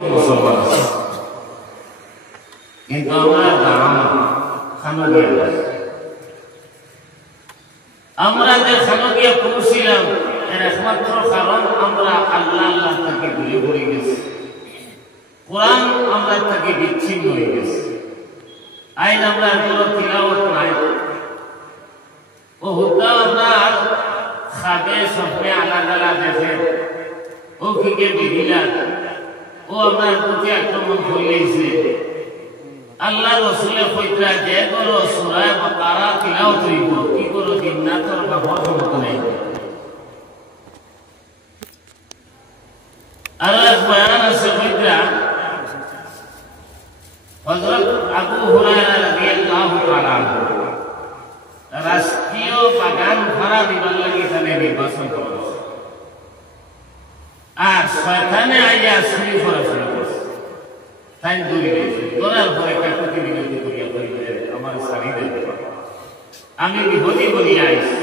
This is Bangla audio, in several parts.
মুসলমান আছে, কিন্তু আমরা খানগিয়া আমরা যে খানগিয়া পৌঁছিলাম এর একমাত্র কারণ আমরা আল্লাহ আল্লাহ থেকে ভুলে পড়ে গেছি, কোরআন আমরা থেকে বিচ্ছিন্ন হয়ে গেছি। আইন আমরা কোনো তিলাওয়াত নাই, ও হুদা আমরা খাবে সবকে আলাদা আলাদা দেখে ও ফিকে বিহিলা ও আপনার প্রতি আক্রমণ করলেছে। আল্লাহ রসুলে কইতা যে করো সূরা বাকারা তিলাওয়াত হইব, কি করো জিন্নাতর বা হজমত নাই। আর এক বয়ান আছে কইতা হযরত আবু হুরায়রা রাদিয়াল্লাহু তাআলা রাষ্ট্রীয় বাগান ভাড়া দিবার লাগি এখানে নির্বাচন করা, আর শয়তানে আইয়া শুরু করা শুরু করছে। তাই দূরে গেছে, দৌড়ার পরে কাকুতি বিনতি করিয়া বলবে আমার শাড়ি দেবে, আমি বিপদে বলিয়া আইছি।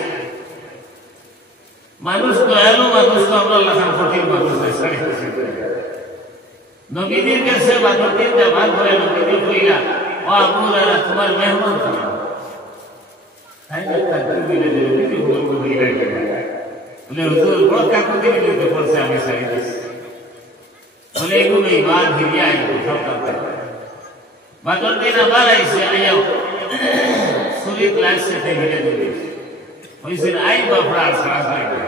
মানুষ দয়ালু, মানুষ তো আমরা লেখার কঠিন মানুষ শাড়ি নবীদের কাছে বাদরদিন ব্যবহার করে নবীদের কইলা ও আবু হুরায়রা তোমার মেহমান খানা তাই একটা দুবিলে নবীকে বলবো হইলা বলে হুজুর বড় কাকুতি বিনতি করছে, আমি শাড়ি দিছি বলে এগুলো ইমান ফিরিয়ে আইব সব কথা। বাদরদিন আবার আইসে আইয়াও শরীর লাগছে হিরে দিবে হয়েছেন আই বাপড়া সারা সারা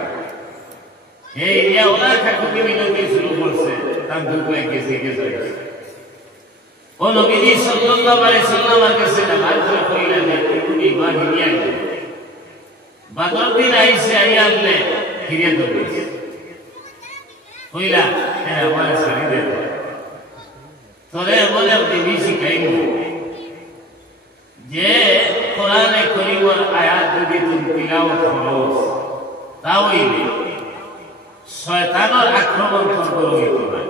এই ইয়া ওলা কাকুতি বিনতি শুরু করছে, তার দুঃখ গেছে গেছে। ও নবীজি সাল্লাল্লাহু আলাইহি সাল্লামের কাছে নামাজ পড়ে কইলেন এগুলো ইমান ফিরিয়ে আইব। বাদরদিন আইসে আইয়ালে ফিরিয়ে দিবে কইলা হ্যাঁ আমার শাড়ি দেব, তোরে বলে দিবি শিখাইব যে কোরআনে কারীমের আয়াত যদি তুমি তিলাওয়াত করো তাহলে শয়তানের আক্রমণ করবে না,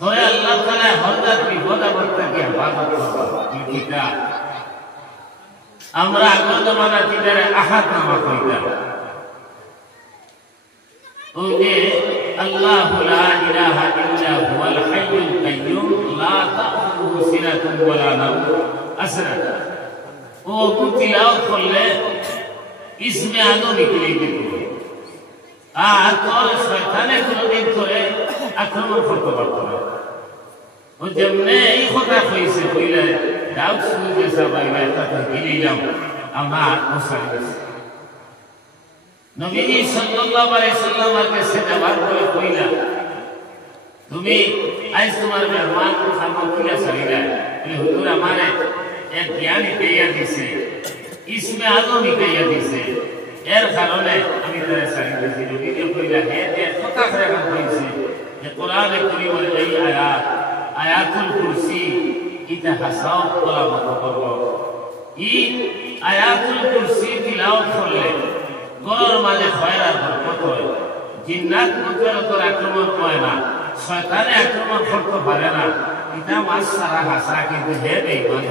তোরে আল্লাহ তাআলা হযরত বিপদ আপদ থেকে হেফাজত করবে। আমরা আগের জমানা থেকে আহাদ নামা কইতাম, ওই যে আল্লাহু লা ইলাহা ইল্লা হুয়াল হাইয়ুল কাইয়্যুম লা তাখুযুহু সিনাতুন ওয়ালা নাওম আসরা, ও তিলাওয়াত করলে ইসমে আযম নিকলে দিবে, আর তোর শয়তানে কোনদিন তোরে আক্রমণ করতে পারবে না। ও যেমনে এই কথা কইছে কইলে দাউদ শুনতে সবাইরা তাতে গিলিলাম আমার মুসাফির নবীজি সাল্লাল্লাহু আলাইহি সাল্লামের কাছে জবাব করে কইলা তুমি আজ তোমার মেহমান খামকিয়া সারিলা বলে হুজুর আমারে এক জ্ঞানী পেয়া দিছে, ইসমে আযম পেয়া দিছে, এর কারণে আমি তারে সারি দিছি। নবীজি কইলা হে যে কথা করে কইছে যে কোরআনে কারীমের এই আয়াতুল কুরসি ইতা হাসাও করা মত করব, এই আয়াতুল কুরসি তিলাওয়াত করলে গরর মাঝে খয়রার বরকত হয়, জিন্নাত মুতারাতর আক্রমণ হয় না, শয়তানে আক্রমণ করতে পারে না। এটা মাস সারা হাসা কিন্তু হে বেঈমান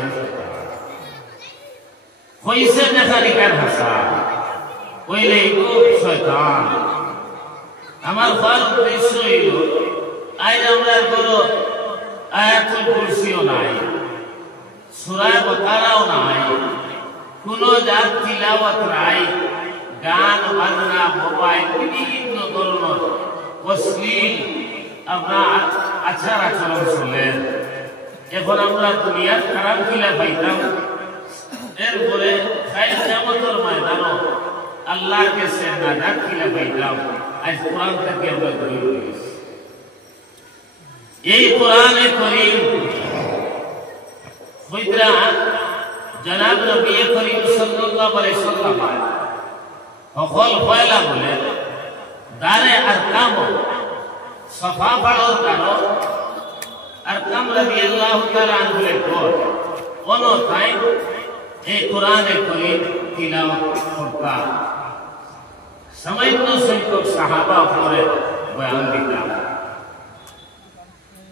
হইছে দেখালি কার হাসা কইলে গো শয়তান। আমার বড় উদ্দেশ্য হইল আজ আমরা বড় আয়াতুল কুরসিও নাই, সূরা বাকারাও নাই, কোন জাত তিলাওয়াত নাই, গান বাজনা মোবাইল বিভিন্ন ধরনের অশ্লীল আপনার আচার আচরণ চলেন। এখন আমরা দুনিয়ার খারাপ কিলা পাইতাম, এরপরে কিয়ামতের ময়দানে আল্লাহর কাছে নাজাত কিলা পাইতাম। আজ কোরআন থেকে আমরা দূরে গেছি। এই কোরআনে কারীম হইতরা জনাব নবী করিম সাল্লাল্লাহু আলাইহি সাল্লাম সকল পয়লা বলে দারে আরকাম সফা পড়ার কারণ আরকাম রাদিয়াল্লাহু তাআলা আনহুর পর কোন টাইম এই কোরআনে কারীম তিলাওয়াত করতা সামান্য সংখ্যক সাহাবা পরে বয়ান দিতাম।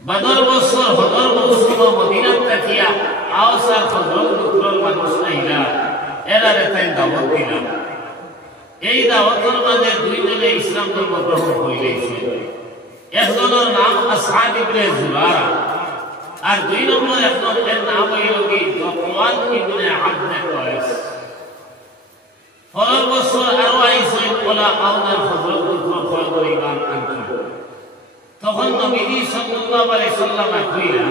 বদর বছর হদর বছর মদিনা তাকিয়া আওসার হযরত নূরুল মানুষ আইলা এরারে তাই দাওয়াত দিলাম। এই দাওয়াতের মাঝে দুইজনে ইসলাম ধর্ম গ্রহণ করিলেছে। একজনের নাম আসআদ ইবনে জুরারা আর দুই নম্বর একজনের নাম হইল কি যফওয়ান ইবনে আবদে কয়েস। পরের বছর আরো আইসেন ওলা আওনার হযরত ফরজ ইমান আনছেন। তখন নবীজি সাল্লাল্লাহু আলাইহি সাল্লাম কইলা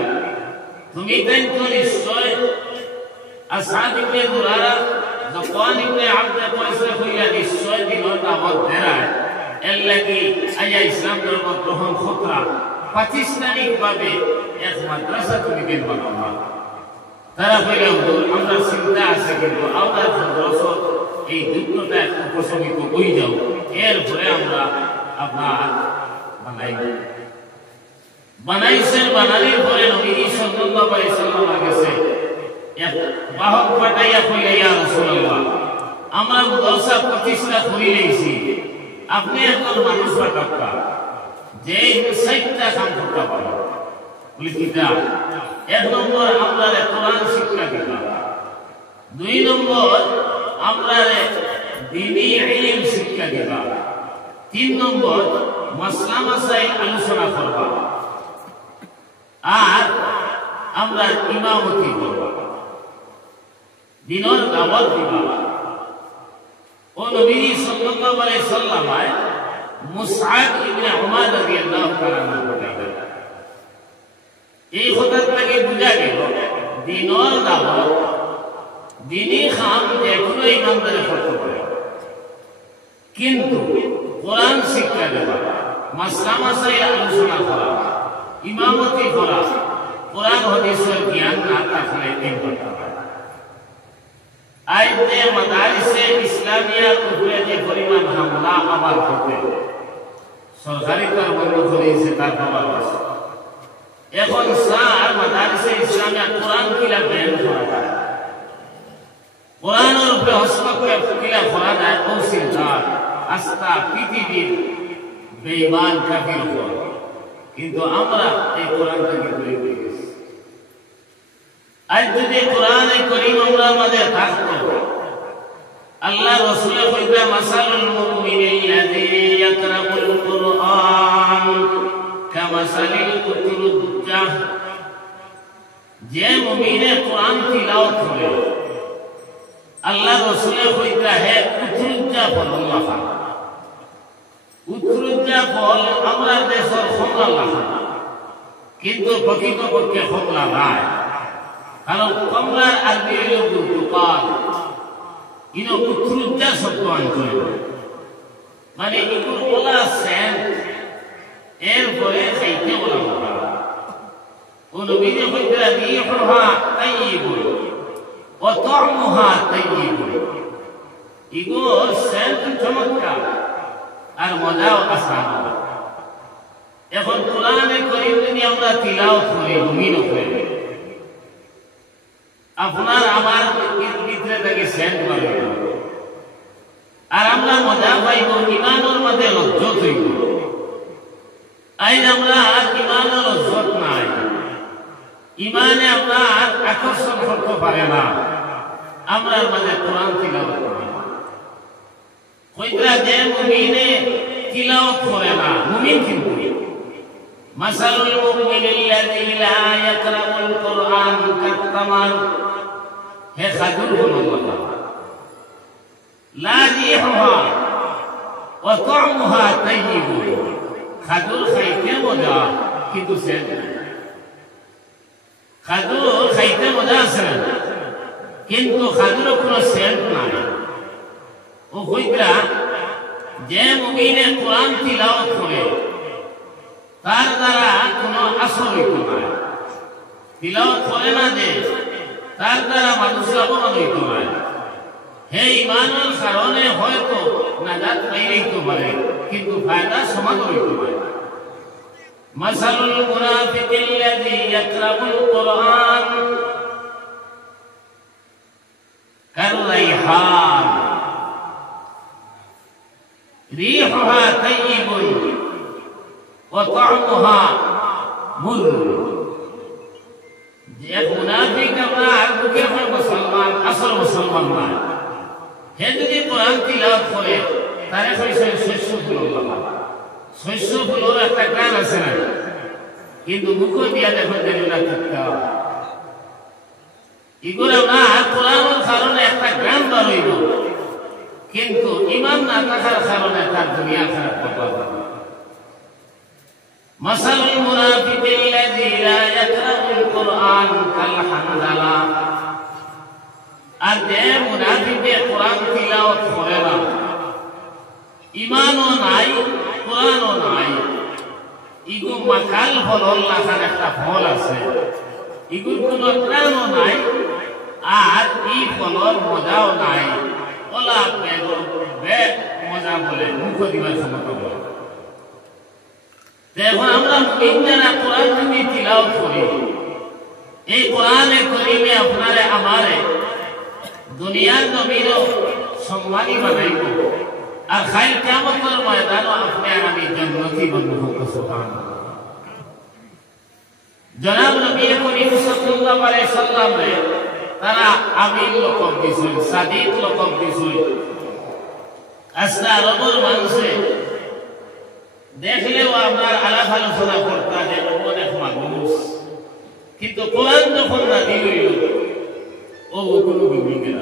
তুমি দেন তো নিশ্চয় আসআদ ইবনে জুরারা যফওয়ান ইবনে আবদে কয়েস কইলা নিশ্চয় দিনের দাওয়াত দেয় এর লাগি আয়া ইসলাম ধর্ম গ্রহণ খতরা প্রাতিষ্ঠানিক ভাবে এক মাদ্রাসা তুমি দিন বানাবা। তারা কইলা আমরা চিন্তা আছে কিন্তু আওতার বছর এই দুটোটা একটু প্রসঙ্গিত হয়ে যাও এরপরে আমরা আপনার বানাইছেন। বানানোর পরে নবী সাল্লাল্লাহু আলাইহি সাল্লামের কাছে এক বাহক পাঠাইয়া কইলা ইয়া রাসূলুল্লাহ আমরা মাদ্রাসা প্রতিষ্ঠা করে লইছি আপনি একজন মানুষ পাঠাবা যে সাইটটা কাম করতে পারে বলি কিটা এক নম্বর আমরা কোরআন শিক্ষা দিবা, দুই নম্বর আমরা দ্বীনি ইলম শিক্ষা দিবা, তিন নম্বর মাসলা মাসাইল আলোচনা করবা আর আমরা ইমামতি করবা দিনের দাওয়াত দিবা। ও নবী সাল্লাল্লাহু আলাইহি সাল্লাম মুসআব ইবনে উমার রাদিয়াল্লাহু তাআলা বলেন এই কথা থেকে বুঝা গেল দিনের দাওয়াত দ্বীনি কাম যেগুলো ইমানদারে করতে পারে কিন্তু কোরআন শিক্ষা দেওয়া, মাসলা মাসাইল আলোচনা করা, ইমামতি করা, কোরআন হাদিসের জ্ঞান না থাকলে এই করতে পারে। আজ যে মাদারিসে ইসলামিয়ার উপরে যে পরিমাণ হামলা আবার হতে সরকারি কার বন্ধ করেছে তার খবর আছে। এখন স্যার মাদারিসে ইসলামিয়া কোরআন কিলা ব্যান করা যায়, কোরআনের উপরে হস্তক্ষেপ কিলা করা যায় ও চিন্তার আস্থা পৃথিবীর বেঈমান কাফির উপর, কিন্তু আমরা এই কোরআন থেকে দূরে হয়ে গেছি। আজ যদি কোরআনে কারীম আমরা আমাদের থাকতো আল্লাহ রাসূল কইতা মাসালুল মুমিনিল্লাযী ইয়াকরাউল কুরআন কামাসালিল উতরুজ্জাহ, যে মুমিনে কোরআন তিলাওয়াত করে আল্লাহ রাসূল কইতা হে উতরুজ্জাহ আল্লাহ উতরুজ্জাহ ফল আমরা দেশের খোলা কিন্তু প্রকৃতপক্ষে খোলা নাই, কারণ কমলার আরবি হইল দুকাল ইনো উতরুজ্জাহ শব্দ আনছে মানে ইকুর ওলা সেন্ট এরপরে খাইতে বলা বলা ও নবীজি কইতা রিহুহা তাইয়িবুন ওয়া তা'মুহা তাইয়িবুন, ইগো সেন্ট চমৎকার আর মজাও আসান। এখন কোরআনে কারীম যদি আমরা তিলাওয়াত করি মুমিন হয়ে আপনার আমার ভিতরে থেকে সেন্ট মারে আর আমরা মজা পাইব, ইমানের মধ্যে লজ্জত হইব। আইন আমরা আর ইমানের লজ্জত নাই, ইমানে আমরা আর আকর্ষণ করতে পারে না, আমরা মাঝে কোরআন তিলাওয়াত করি। কইরা যে মুমিনে তিলাওয়াত করে না মুমিন কিন্তু মাসালুল মুমিনিল্লাযী লা ইয়াকরাউল কুরআন কাত্তামার, হে খাজুর বলুল্লাহ লা রিহুহা ওয়া তা'মুহা তাইয়িবুন, খাজুর খাইতে মজা কিন্তু সেন্ট নাই। খাজুর খাইতে মজা আছে কিন্তু খাজুরের কোনো সেন্ট নাই। ও কইরা যে মুমিনে কোরআন তিলাওয়াত করে তার দ্বারা কোনো আসর হইত না, তিলাওয়াত করে না যে তার দ্বারা মানুষ লাভবান হইত না। হে ইমানের কারণে হয়তো নাজাত পাইতে পারে কিন্তু ফায়দা সমান হইত না। মাসালুল মুনাফিকিল্লাযী ইয়াকরাউল কুরআন কাররাইহান রিহুহা তাইয়িবুন ওয়া তা'মুহা মুর, যে মুনাফিক আমরা মুখে হয় মুসলমান আসল মুসলমান না, হে যদি কোরআন তিলাওয়াত করে তারে কইছে শস্য ফুল্লাহ শস্য ফুলের একটা গান আছে না, কিন্তু মুখ দিয়া দেখো যেগুলা ঠিকটা এগুলো না কোরআনের কারণে একটা গান বার হইব, কিন্তু ইমান না থাকার কারণে তার দুনিয়া খারাপ করতে পারে। মাসালুল মুনাফিকিল্লাযী লা ইয়াকরাউল কুরআন কাল হানজালা, আর যে মুনাফিকে কোরআন তিলাওয়াত করে না, ইমানও নাই কোরআনও নাই, ইগো মাকাল ফল লাগার একটা ফল আছে, ইগুর কোনো প্রাণও নাই আর এই ফলর মজাও নাই, ওলা মজা বলে মুখ দিবার সমত বলে। এখন আমরা যারা কোরআন যদি তিলাওয়াত করি, এই কোরআনে করিমে আপনারে আমারে দুনিয়ার নবীরও সম্মানী বানাইব, আর খাইল কিয়ামতের ময়দানও আপনি আমি জান্নাতি বন্ধু হোক। সুবহানাল্লাহ। জনাব নবী করিম সাল্লাল্লাহু আলাইহি সাল্লাম তারা আমিন লকব দিছেন, সাদিক লকব দিছেন। আজকে আরবের মানুষে দেখলেও আমরা আলাপ আলোচনা করতাম যে অনেক মানুষ, কিন্তু কোরআন যখন নাযিল হইল ও কোনো বিগড়ে গেল,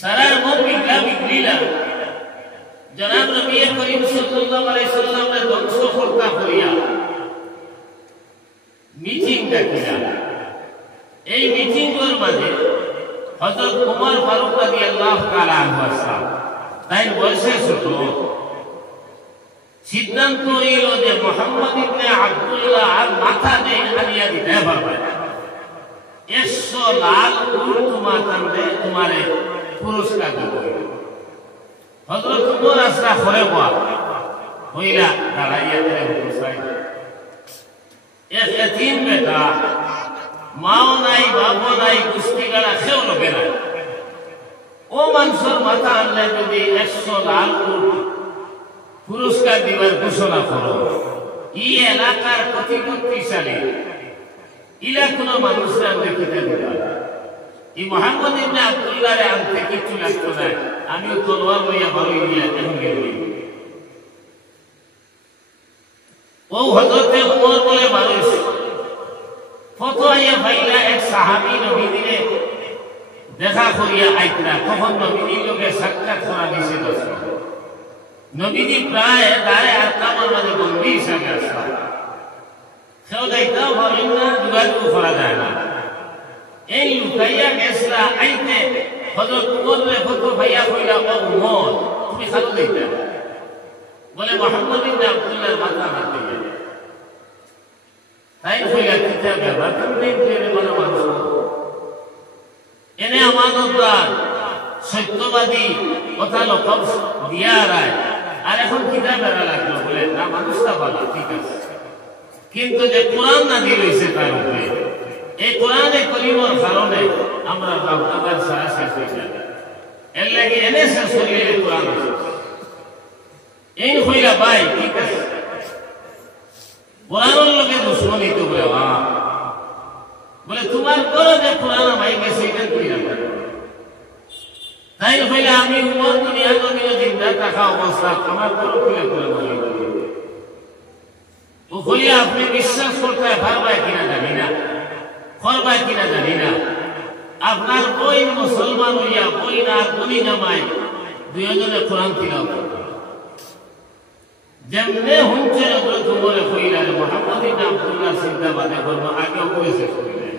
সারার মন বিগড়িলা। জনাব নবী করিম সাল্লাল্লাহু আলাইহি সাল্লামের ধ্বংস করতা করিয়া মিটিং ডাকিলা। এই মিটিং এর মাঝে হযরত ওমর ফারুক রাদিয়াল্লাহু তাআলা আনহু তাই বয়সে ছোট, সিদ্ধান্ত হইল যে মুহাম্মদ ইবনে আব্দুল্লাহ আর মাথা নেই হারিয়া দিতে পারবে, 100 লাল উট তোমারে পুরস্কার দেব। হযরত ওমর আসরা করে হইলা দাঁড়াইয়া হুসাইন এক এতিম বেটা, মাও নাই বাবু নাই, কুস্তি গাড়া সেও লোকে নাই, ও মানুষের মাথা আনলে যদি 100 লাল উট পুরস্কার দিবার ঘোষণা করো, ই এলাকার প্রতিপত্তিশালী ইলা কোন মানুষরা দেখিতে দিবা। এই মুহাম্মদ ইবনে আব্দুল্লাহ রে আনতে কিছু লাগতো না, আমিও তলোয়ার লইয়া বাড়ি গিয়া এখন গেলি। ও হযরতে ওমর বলে মানুষ ফতোয়া ভাইলা এক সাহাবী নবী দিনে দেখা করিয়া আইতরা, তখন নবীর লোকে সাক্ষাৎ করা নিষেধ আছে। নবীজি প্রায় দাঁড়ে আর কামার মাঝে বন্দী হিসাবে আসা, সেও দায়িত্ব পারেন না, যোগাযোগ করা যায় না। এই লুকাইয়া গেছরা আইতে হযরত ওমর ফতো ভাইয়া কইলা, ও ওমর তুমি খালো দেখতে বলে মুহাম্মদ ইবনে আব্দুল্লাহর মাথা হাতে তাই কইলা কিতাব ব্যাপার তুমি দেখতে বলো মানুষ এনে আমানতদার সত্যবাদী কথা লকব দিয়া রায়, আর এখন কিতাব বেড়া লাগলো বলে না মানুষটা ভালো ঠিক আছে, কিন্তু যে কোরআন নাযিল হইছে তার উপরে, এই কোরআনে করিমের কারণে আমরা বাবার সারা শেষ হয়ে যাবে, এর লাগে এনে শেষ করিলে কোরআন এই হইলা ভাই ঠিক আছে, কোরআনের লোকে দুশ্মনী তো বলে তোমার করো যে কোরআন ভাই গেছে এটা তুই রাখবে, তাই হইলে আমি উমর দুনিয়া নবীর জিন্দা থাকা অবস্থা আমার করো খুলে করে বলি ও হইলে আপনি বিশ্বাস করতে পারবেন কিনা জানি না, করবেন কিনা জানি না। আপনার বই মুসলমান হইয়া বই না বই জামাই দুজনে কোরআন তিলাওয়াত করবে, যেমনে হুঁচে হযরত ওমরে কইলা মুহাম্মদ ইবনে আব্দুল্লাহ জিন্দাবাদে করব আগেও কইছে কইলেন।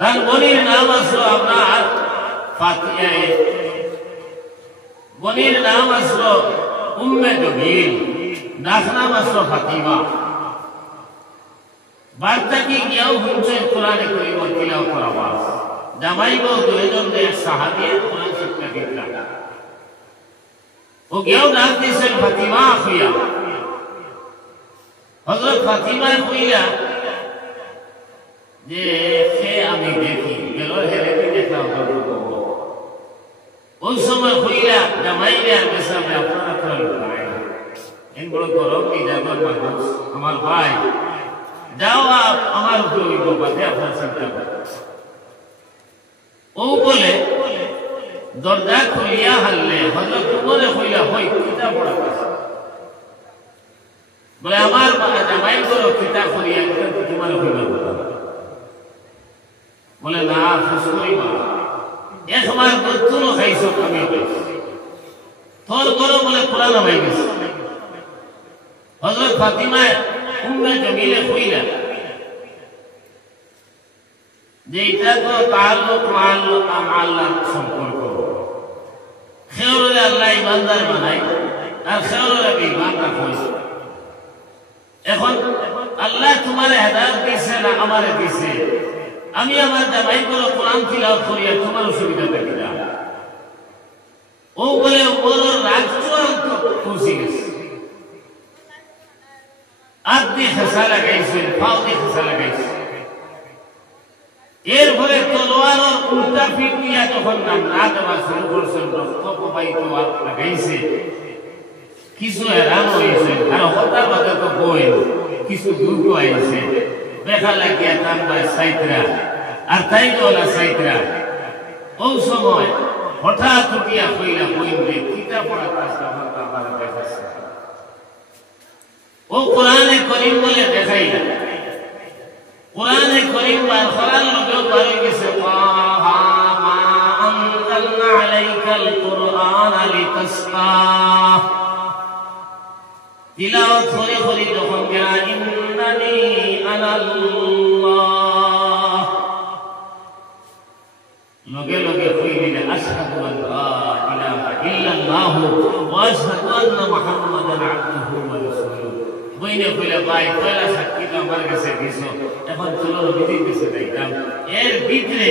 তার বনির নাম আসলো আপনার ফাতিহা, বনির নাম আসলো উম্মে জমিল, ডাক নাম আসলো ফাতিমা। বার্তা কি গিয়াও হুঁচে কোরআনে করিম তিলাওয়াত করা আওয়াজ জামাই বউ দুইজন যে সাহাবী কোরআন শিক্ষা দিতেন, ও গিয়াও ডাক দিয়েছেন ফাতিমা হইয়া। হযরত ফাতিমা হইয়া যে সে আমি দেখি গেল হেরে দেখলাম, ওই সময় হইয়া জামাইলে আর বেসাবে আপনারা করেন এই বড় গরম এই যাবার মানুষ আমার ভাই যাও আমার উপরে বাদে আপনার চিন্তা করেন। ও বলে দরজা খুলিয়া হারলে হযরত ওমরে কইলা হই কিতা পড়া বলে আমার জামাই করো কিতাব করিয়া তোমার হইবার কথা বলে না খুশ করিবা একবার বর্তুনো খাইছো আমি তোর করো বলে পুরানো হয়ে গেছে হযরত ফাতিমা উম্মে জামিলে কইলা যে এটা তো তাআল্লুক আল্লাহ সম্পর্ক খেয়রে আল্লাহ ইমানদার বানাই আর খেয়রে বেঈমানরা কইছে এখন আল্লাহ তোমারে হেদায়েত দিয়েছে না আমারে দিয়েছে আমি আমার জামাই করে কোরআন তিলাওয়াত করিয়া তোমার অসুবিধা দেখি না ও বলে ওর রাজচূড়ান্ত খুশি গেছে আদি খেসা লাগাইছে পাও দিয়ে খেসা লাগাইছে এরপরে তলোয়ার উল্টা পিঠ দিয়া যখন না দেওয়া শুরু করছেন রক্ত প্রবাহিত লাগাইছে কিছু হেরান হয়েছে কারণ হতার কথা তো বই কিছু দুর্গ হয়েছে দেখা লাগিয়া কামবায় সাইতরা আর তাই বলা সাইতরা ও সময় হঠাৎ উঠিয়া কইলা বইলে কিতা পড়া কাজটা আমার দেখাচ্ছে ও কোরআনে করিম বলে দেখাইলা কোরআনে করিম বার করার লোকেও পারে গেছে তাহা মা আনজালনা আলাইকাল কুরআনা লিতাসকা তিলাওয়াত করে করে যখন গেলা ইন্নানি আনাল্লাহ লগে লগে কইলে আশহাদু আল্লা ইলাহা ইল্লাল্লাহু ওয়া আশহাদু আন্না মুহাম্মাদান আবদুহু ওয়া রাসূলুহু বইনে কইলা ভাই পয়লা সাক্ষী তো আমার কাছে দিছো এখন চলো নবীর কাছে যাইতাম এর ভিতরে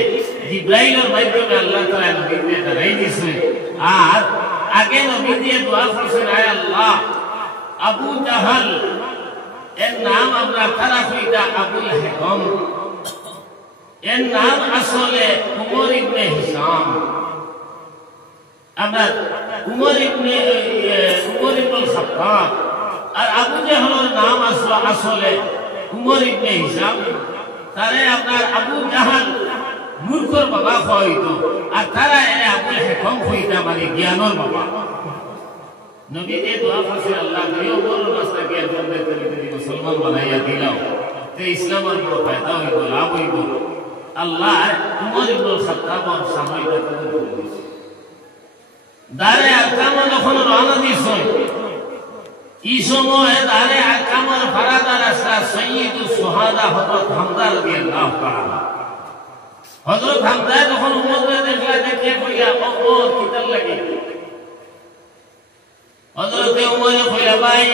জিবরাইলের মাধ্যমে আল্লাহ তাআলা নবীকে দাঁড়াই দিয়েছে আর আগে নবী দিয়ে দোয়া করছেন আয় আল্লাহ আবু জাহাল এর নাম আমরা তারা কইতা আবুল হেকম এর নাম আসলে উমর ইবনে হিশাম আমরা উমর ইবনে খাত্তাব আর আবু জাহলের নাম আসলে উমর ইবনে হিশাম তারে আপনার আবু জাহাল মূর্খর বাবা হইতো আর তারা এর আবুল হেকম হইতা মানে জ্ঞানের বাবা নবী দে দোয়া করছে আল্লাহ দিও বড় রাস্তা কে জন্মে তুমি মুসলমান বানাইয়া দিলাও তে ইসলামের বড় ফায়দা হইব লাভ হইব আল্লাহ উমর ইবনে খাত্তাব আর সাহাবায়ে কবুল করেছে দারে আকাম যখন রওনা দিছে এই সময় দারে আকামের ফারাদার আসা সাইয়্যিদুস শুহাদা হযরত হামজা রাদিয়াল্লাহু তাআলা হযরত হামজা যখন উমরকে দেখলা দেখে কইয়া ও কিতাব লাগে হযরত উমর কইলা ভাই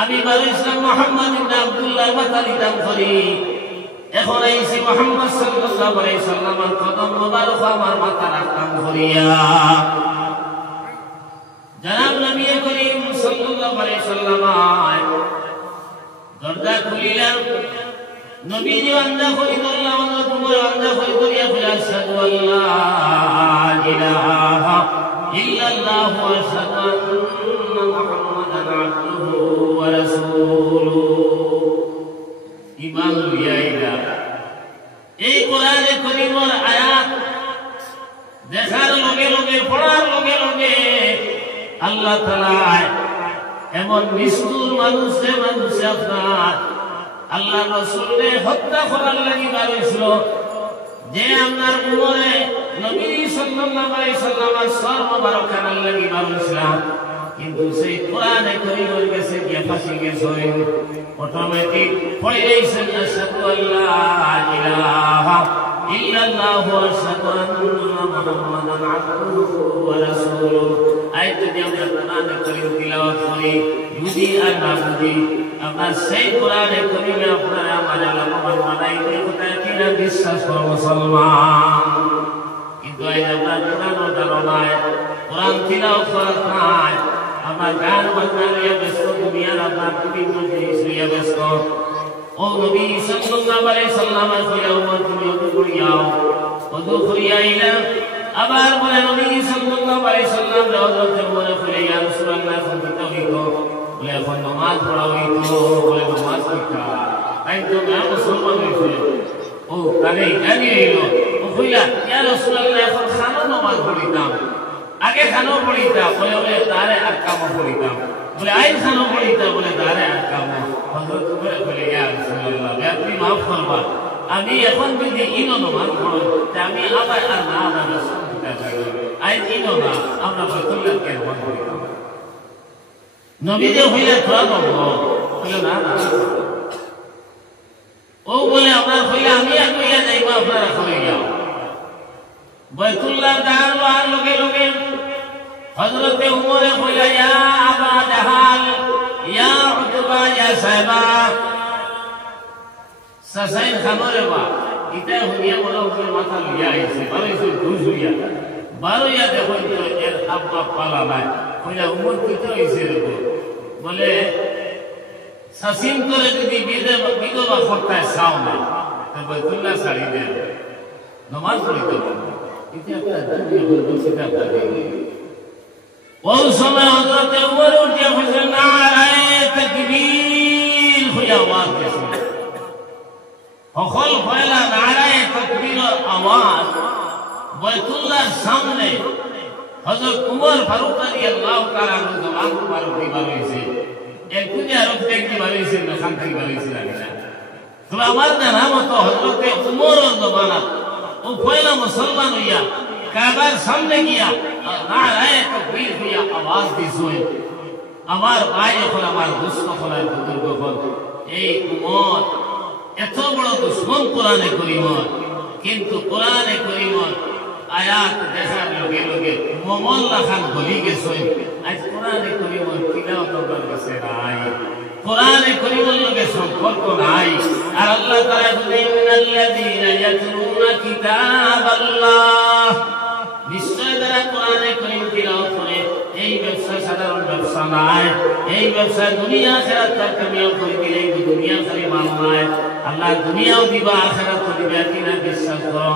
আমি বলে ইসলাম মুহাম্মদ ইবনে আব্দুল্লাহ মাতালিতাম করি এখন আইছি মুহাম্মদ সাল্লাল্লাহু আলাইহি সাল্লামের কদম মোবারক আমার মাথা রাখতাম করিয়া জনাব নবী করিম সাল্লাল্লাহু আলাইহি সাল্লাম দরজা খুলিলেন নবীজি আন্দা করি আল্লাহ তোমার আন্দা করিয়া বলে আশহাদু আল্লা ইলাহা ইল্লাল্লাহ ওয়া আশহাদু আন্না মুহাম্মাদান আবদুহু ওয়া রাসূলুহু ঈমান লিয়াইলা এই কোরআনে কারীমের আয়াত দেখার লগে লগে পড়ার লগে লগে আল্লাহ তাআলা এমন নিষ্ঠুর মানুষে আপনার আল্লাহ রাসূলকে হত্যা করার লাগি বাড়িছিল যে আপনার উমরে নবী সাল্লাল্লাহু আলাইহি সাল্লামের সর মোবারক খানার লাগি বাড়িছিল কিন্তু সেই কোরআনে কারীমের কাছে গিয়ে ফাঁসি গেছে অটোমেটিক পড়েছেন আশহাদু আল্লা ইলাহা ইল্লাল্লাহ ওয়া আশহাদু আন্না মুহাম্মাদান আবদুহু ওয়া রাসূলুহু আই যদি আমরা কোরআনে কারীম তিলাওয়াত করি বুঝি আর না বুঝি আমরা সেই কোরআনে কারীমে আপনারা আমাদের লাভবান বানাই এই কথা কিনা বিশ্বাস করব মুসলমান কিন্তু এই আমরা কোরআনের ধারণায় কোরআন তিলাওয়াত করা নাই আমার গান বাজনা ব্যস্ত দুনিয়ার আপনার বিভিন্ন জিনিস নিয়ে ব্যস্ত ও নবী সাল্লাল্লাহু আলাইহি সাল্লামের কইলা উম্মত তুমি ওযু করিয়াও ওযু করিয়াইলা আবার বলে নবী সাল্লাল্লাহু আলাইহি সাল্লাম হযরত ওমর কইলা ইয়া রাসূলুল্লাহ ফজিত হইতো বলে এখন নামাজ পড়া হইতো বলে নামাজ পড়া তাই তো না মুসলমান হইছে ও কানে জানি হইলো ও কইলা ইয়া রাসূলুল্লাহ এখন খানো নামাজ পড়িতাম আগে খানো পড়িতাম বলে তারে আকাম পড়িতাম বলে আই খানো পড়িতা বলে দাঁড়ে আকামো হযরত উমর বলে ইয়া রাসূলুল্লাহ আপনি মাফ করবা আমি এখন যদি ইনো নমাজ পড়ো তা আমি আবার আর না আবার শুনতে থাকি আই ইনো না আমরা বাইতুল্লাহ কে মন করি নবী যে হইলা তোরা বলে না না ও বলে আমরা হইলা আমি আর কইয়া যাইবা আপনারা কই যাও বাইতুল্লাহ যাওয়ার লগে লগে হযরত উমর কইলা ইয়া আবা জাহাল ইয়া উতবা ইয়া সাইবা সাসাইন খামরে বা ইতা হইয়া বলা উপর মাথা লিয়া আইছে বারোইছে দুজুইয়া বারোইয়া দেখো তো এর আব্বা পালা নাই কইলা উমর কিতো হইছে রে বলে সাসিন করে যদি বিধবা করতে চাও না তো বাইতুল্লাহ ছাড়ি দে নামাজ পড়িতে এটা একটা দুনিয়া বলছিটা পাবে ওই সময় হযরত উমর উঠিয়া বললেন নারায়ে তাকবীর হইয়া আওয়াজ দিয়েছে সকল পয়লা নারায়ে তাকবীরের আওয়াজ বাইতুল্লাহর সামনে হযরত উমর ফারুক রাদিয়াল্লাহু তাআলা জবান মুবারক দিবার হইছে একটু যে আরো দেখতে পারিছে না শান্তি পারিছে না তো আমার জানা মতো হযরত উমরের জমানা ও পয়লা মুসলমান হইয়া কাবার সামনে গিয়া নারায়ে তাকবীর হইয়া আওয়াজ দিছে আমার ভাই এখন আমার দুষ্ট হলার বুজুর্গ হল এই উমর এত বড় দুশমন কোরআনে করিমত কিন্তু কোরআনে করিমত আয়াত দেখার লগে লগে মোমল্লা খান বলি গেছে আজ কোরআনে করিমত তিলাওয়াত করার কাছে নাই কোরআনে করিমত লগে সম্পর্ক নাই আর আল্লাহ তাআলা বলেন ইন্নাল্লাযীনা ইয়াতলুনা কিতাবাল্লাহ নিশ্চয় যারা কোরআনে করিম তিলাওয়াত করে এই ব্যবসা সাধারণ ব্যবসা নাই এই ব্যবসা দুনিয়া আখিরাত তার কামিয়াব করে দিলে এই দুনিয়া খালি মাল নাই আল্লাহ দুনিয়াও দিবা আখিরাত দিবা কিনা বিশ্বাস করো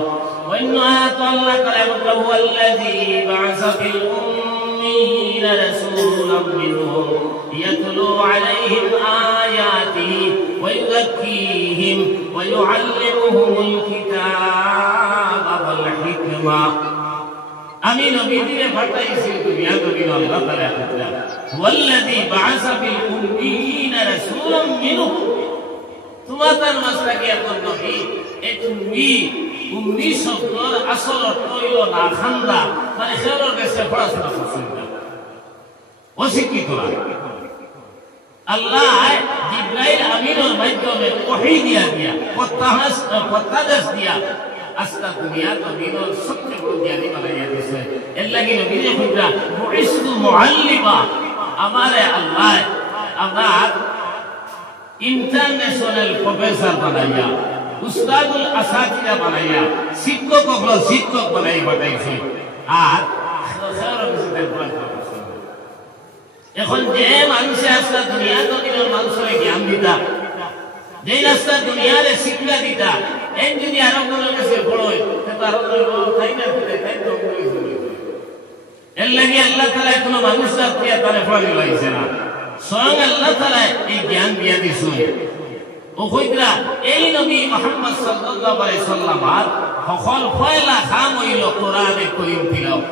অন্য আয়াত আল্লাহ তাআলা বলেন হুয়াল্লাযী বা'আসা ফিল উম্মিয়িনা রাসূলাম মিনহুম ইয়াতলু আলাইহিম আয়াতিহি ওয়া ইউযাক্কিহিম ওয়া ইউআল্লিমুহুমুল কিতাবা ওয়াল হিকমা আমি নবীকে পাঠাইছি দুনিয়া নবী আল্লাহ তাআলা বলেন হুয়াল্লাযী বা'আসা ফিল উম্মিয়িনা রাসূলাম মিনহুম তোমাদের মাসলাকে এখন নবী এই উম্মি শব্দর আসল অর্থ হইল না খান্দা মানে খেলোর কাছে পড়াশোনা করছেন না অশিক্ষিত না আল্লাহ জিবরাইল আমিনের মাধ্যমে ওহী দিয়া প্রত্যাদেশ দিয়া আস্তা দুনিয়া নবীর সবচেয়ে বড় জ্ঞানী বানাইয়া দিয়েছে এর লাগি নবীরে খুঁজা মুইসু মুআল্লিমা আমারে আল্লাহ আমরা ইন্টারন্যাশনাল প্রফেসর বানাইয়া উস্তাদুল আসাতিরা বানাইয়া শিক্ষক হলো শিক্ষক বানাই বানাইছে আর এখন যে মানুষে আসলে দুনিয়া নদীর মানুষের জ্ঞান দিতা যে রাস্তা দুনিয়ার শিক্ষা দিতা এই যদি আরো কোনো কাছে বড় তাই না তাই তো এর লাগে আল্লাহ তাআলা কোনো মানুষের প্রিয়া তারে পড়ানি লাইছে না স্বয়ং আল্লাহ তাআলা এই জ্ঞান দিয়া দিছেন ও কইরা এই নবী মুহাম্মদ সাল্লাল্লাহু আলাইহি সাল্লাম আর সকল পয়লা কাম হইল কোরআনে কারীম তিলাওয়াত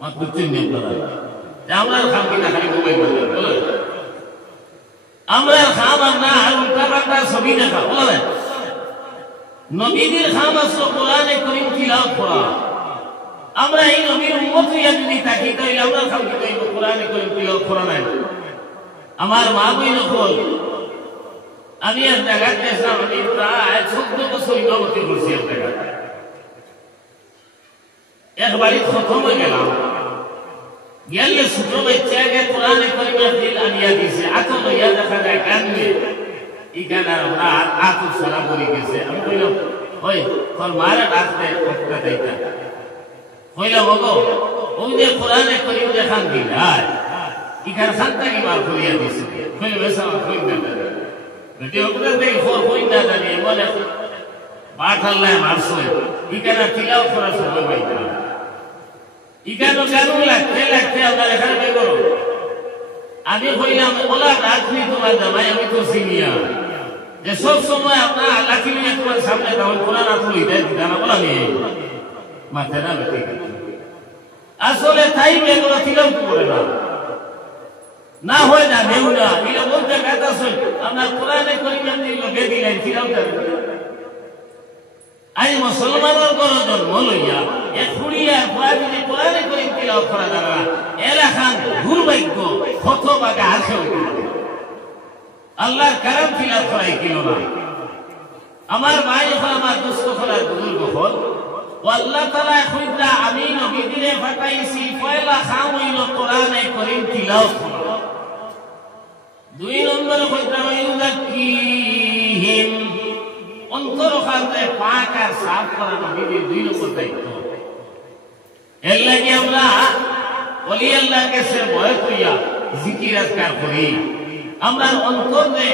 মাত্র 3 দিন ধরে আমরা খাম কিনা খালি মোবাইল বলে আমরা খাম না আর উল্টা পাল্টা ছবি দেখা বলে নবীদের খাম আছে কোরআনে কারীম তিলাওয়াত করা আমরা এই নবীর উম্মত হইয়া যদি থাকি তাহলে আমরা খাম কি কোরআনে কারীম তিলাওয়াত করা নাই আমার মা বইন হল আমি এক জায়গায় গেছিলাম আমি প্রায় 14 বছর ইমামতি করছি এক জায়গায় একবারই খতম হয়ে গেলাম গেলে ছোট বাচ্চাকে কোরআনে কারীমের দিল আনিয়া দিছে আতো লইয়া দেখা যায় কান্দে ইখানে আমরা আতো সারা বলি গেছে আমি কইলাম ওই তোর মারা ডাকতে একটা দেইতা কইলাম ওগো ওই যে কোরআনে কারীম দেখান দিল ইখানে সান্তাকি বার করিয়া দিছে কইলাম এসা কই না যদি ওগুলো দেখি কই না জানি বলে বাঠাল্লাহ মারছে ইখানে তিলাওয়াত করার সময় পাইতা ইখানে কানুন লাগতে আমরা এখানে বের করো আমি কইলাম ওলা রাখবি তোমার জামাই আমি তো সিনিয়র যে সব সময় আপনার আল্লাহ কি নিয়ে তোমার সামনে তখন কোরআন আসল ইদায় দিদানা বলা নিয়ে মাথা না বেটে আসলে তাই এগুলো তিলাওয়াত করে না না হয় না দেউ না এটা বলতে কথা শুন আপনার কোরআনে করিমের দিল বেদি লাইন কিরাম আজ মুসলমানের ঘরে জন্ম লইয়া এক ফুড়িয়া কোরআনে কোরআনে করিম তিলাওয়াত করা যারা এলাকান দুর্ভাগ্য কত বাগে হাসে আল্লাহর কালাম তিলাওয়াত করাই কিলো না আমার ভাই হল আমার দুস্থ করার বুজুর্গ হল ও আল্লাহ তাআলা খুদা আমি নবী দিনে ফাটাইছি পয়লা খাম হইল কোরআনে করিম তিলাওয়াত করা দুই নম্বর খুদা ইউযাক্কিহিম অন্তর খাতে পাক আর সাফ করা নবীর দুই নম্বর দায়িত্ব এর লাগি আমরা ওলি আল্লাহর কাছে ভয় করিয়া জিকির আজকার করি আমরা অন্তরে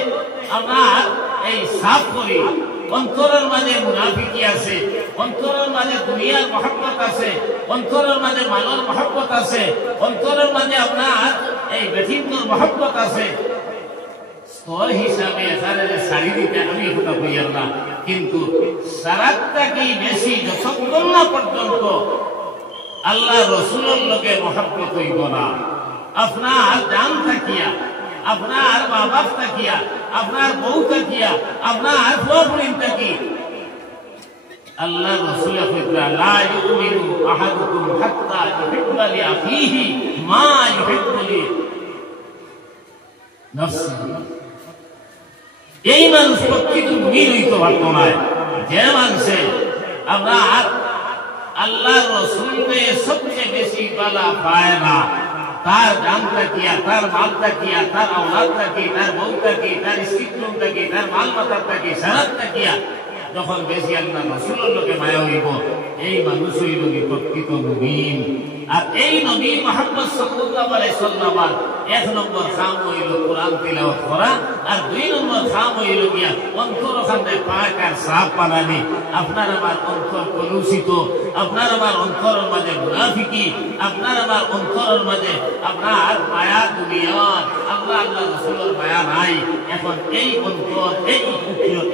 আমরা এই সাফ করি অন্তরের মাঝে মুনাফিকি আছে অন্তরের মাঝে দুনিয়ার মহব্বত আছে অন্তরের মাঝে মালের মহব্বত আছে অন্তরের মাঝে আপনার এই ব্যক্তিত্বর মহব্বত আছে স্তর হিসাবে এখানে সারি দিতে আমি কথা কইয়ার না কিন্তু সারাতটা কি বেশি যতক্ষণ না পর্যন্ত আল্লাহ রসুলের লোকে মহব্বত হইব না আপনার জান থাকিয়া আপনার মা বাপ থাকিয়া আপনার বউ থাকিয়া আপনার ফুয়াফুড়িন থাকি আল্লাহ রসুল কইরা লা ইউমিনু আহাদুকুম হাত্তা ইউহিব্বা লিআখিহি মা ইউহিব্বু লিনাফসিহি এই মানুষ প্রকৃত মুমিন হইতে পারত না যে মানুষে আপনার আল্লাহ রসুলকে সবচেয়ে বেশি বালা পায় না তার জানটা কিয়া তার মালটা কিয়া তার আওলাদটা কি তার বউটা কি তার স্ত্রীটা কি তার মাল মাতারটা কি সারাতটা কিয়া যখন বেশি আল্লাহ রসুলের লোকে মায়া হইব এই মানুষ হইল প্রকৃত মুমিন আর এই নবী মুহাম্মদ সাল্লাল্লাহু আলাইহি ওয়াসাল্লাম এক নম্বর কাম হইল কোরআন তিলাওয়াত করা আর দুই নম্বর কাম হইল গিয়া অন্তর খানে পাক আর সাফ বানানি আপনার আমার অন্তর কলুষিত আপনার আমার অন্তরের মাঝে মুনাফিকি আপনার আমার অন্তরের মাঝে আপনার মায়া দুনিয়ার আল্লাহ আল্লাহ রাসূলের মায়া নাই এখন এই অন্তর এই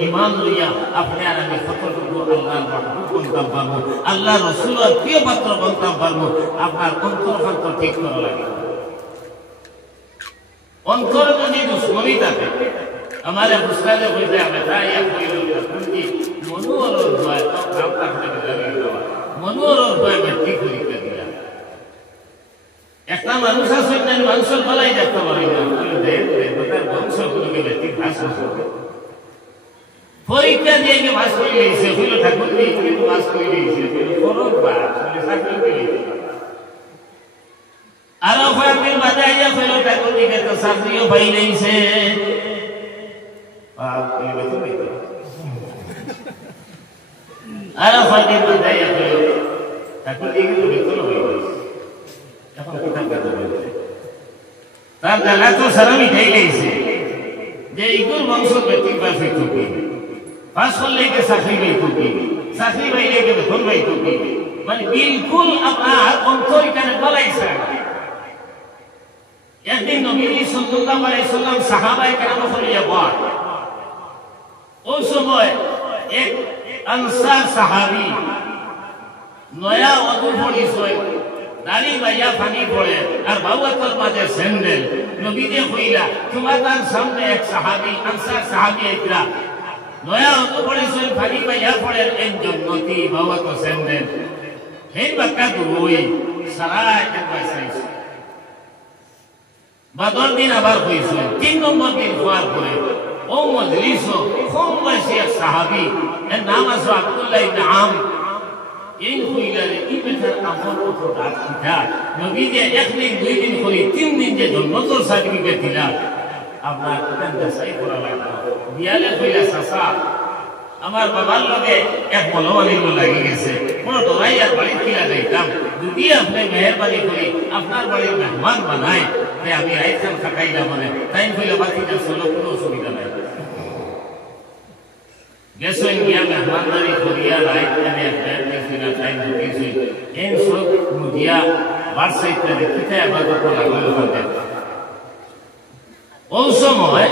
ঈমান লইয়া আপনি আর আমি কতটুকু আল্লাহর মাহবুব বলতে পারবো আল্লাহ রাসূলের প্রিয় পাত্র বলতে পারবো আপনার অন্তর খান্ত ঠিক করা লাগে অন্তর যদি দুশ্মনী থাকে हमारे मुस्काले हो जाए बताया कोई लोग कि मनोहर और भय तो काम करने में लगे हुआ मनोहर और भय में ठीक नहीं कर दिया একটা মানুষ আছে না মানুষের বলাই দেখতে পারে না দেখ তার বংশগুলোকে ঠিক ভাষ করবে পরীক্ষা দিয়ে কি ভাষ করে দিয়েছে হইল ঠাকুর দিয়ে কিন্তু ভাষ করে দিয়েছে ফরক বা চাকরি করে আর ওখানে বাজাইয়া হইল ঠাকুর দিকে তো চাকরিও পাই নিয়েছে Ara Fatim Badaya Kilo, aku ingin lebih tolong ini. Apa kita kata begitu? Tapi kalau sarami kaya isi, jadi ikut maksud betul pasti tu kini. Pas kalau ke sakri betul kini, sakri betul ke betul betul kini. Mani bilkul apa untuk ikan balai sah. Yang di Nabi Sallallahu Alaihi Wasallam sahabat kerana mulia buat. उस समय एक अंसार सहाबी नया वधु पड़ी सोए दाढ़ी भैया पानी पड़े और बावतर माजे सैंडल नबी दे खुईला तुम्हारे सामने एक सहाबी अंसार सहाबी इकरा नया वधु पड़ी सोए पानी भैया पड़े इन जन्नती बावतर सैंडल हे बक्का दुरोई सराय के पैसे बदल दिन आबार हुई सोए 3 नंबर दिन खुआर पड़े ओ मजलिसो खूब वैसे सहाबी এর নাম আছে আব্দুল্লাহ ইবনে আম এই হইলারে ইবেটার আমল তো রাত কিটা নবী যে একদিন দুই দিন করি 3 দিন যে জন্নতর সার্টিফিকেট দিলা আপনার কোন দেশাই করা লাগলো বিয়ালে কইলা সাসা আমার বাবার লগে এক বলওয়ালি লাগি গেছে কোন দরাই আর বাড়ি কিলা যাইতাম যদি আপনি মেহেরবানি করি আপনার বাড়ির মেহমান বানাই তাই আমি আইখান থাকাইলা মানে তাই কইলা বাকিটা চলো কোনো অসুবিধা নাই Gesoin dia mehman dari Korea lain dari Afghan sila time begitu. Yang sok kemudia barsai dari kita abad ko lagu करते. उस समय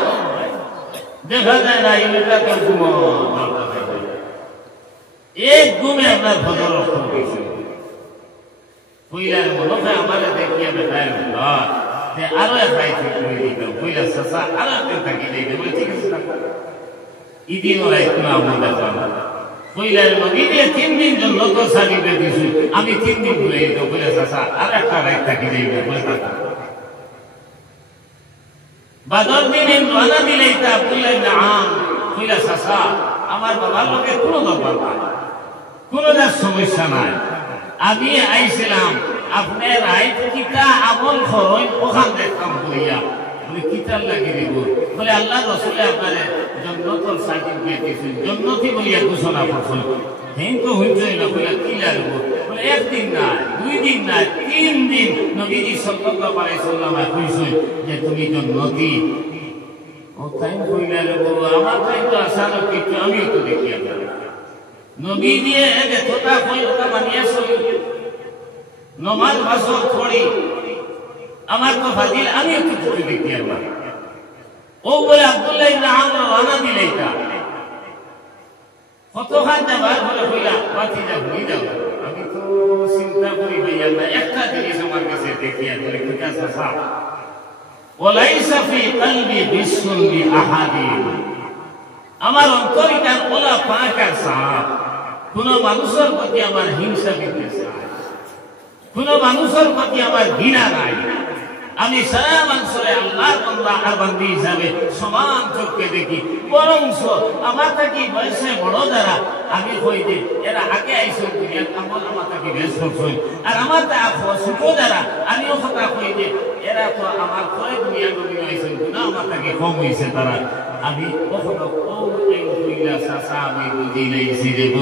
देखा जाए ना ये बेटा कल घुमा मारता है. एक घूमे अपना फजर रखो किसी. कोई यार बोलो कि हमारे देखिए बेटा है আরো একটাই ঠিক করে দিত কইলা চাচা আরো একদিন থাকি যাইবে বলে ঠিক আছে ইদিন ওরা একটু আমল দেখলাম কইলার নবী দিয়ে 3 দিন জন্য তো সারিবে দিছি আমি 3 দিন ঘুরে দিত কইলা চাচা আর একটা রাত থাকি যাইবে বলে থাকা বাদর দিন রানা দিলাইতা আব্দুল্লাহ ইবনে আম কইলা চাচা আমার বাবার লোকে কোনো দরকার নাই কোনো সমস্যা নাই আমি আইছিলাম আপনার রাইট কিতা আমল করই ওখান দেখতাম করিয়া বলে কিতার লাগি দিব বলে আল্লাহ রাসূল আপনারে জান্নাতুল সার্টিফিকেট দিয়েছেন জান্নাতি বলিয়া ঘোষণা করছেন কিন্তু হইছে না বলে কি লাগবে বলে একদিন না 2 দিন না 3 দিন নবীজি সাল্লাল্লাহু আলাইহি ওয়াসাল্লাম কইছেন যে তুমি জান্নাতি ও তাই কইলা বলো আমার তাই তো আসার কিছু আমি তো দেখি নবী দিয়ে এতে তোতা কই ওটা মানিয়া চলি নমাজ ভাষণ পড়ি আমার তো ফাজিল আমি একটু ছুটি দেখি একবার ও বলে আব্দুল্লাহ ইবনে আমর রানা দিলাইতা কতখান যাবার বলে কইলা বাতি যা ভুলি যাও আমি তো চিন্তা করি ভাইয়া না একটা জিনিস আমার কাছে দেখিয়া বলে কিতা চাচা ওয়ালাইসা ফি কলবি বিসুল লি আহাদিন আমার অন্তরিকার ওলা পাকার সাহাব কোন মানুষের প্রতি আমার হিংসা বিদ্বেষ কোন মানুষের প্রতি আমার ঘৃণা নাই আমি সারা মানুষের আল্লাহর বান্দা আর বান্দি হিসাবে সমান চোখে দেখি বরং আমার থাকি বয়সে বড় যারা আমি কই যে এরা আগে আইসে দুনিয়ার আমল আমার থাকি বেশ করছে আর আমার ছোট যারা আমিও কথা কই যে এরা তো আমার পরে দুনিয়ার নবী আইসে না আমার থাকি কম হয়েছে তারা আমি কখনো আমি বুঝি নাইছি দেব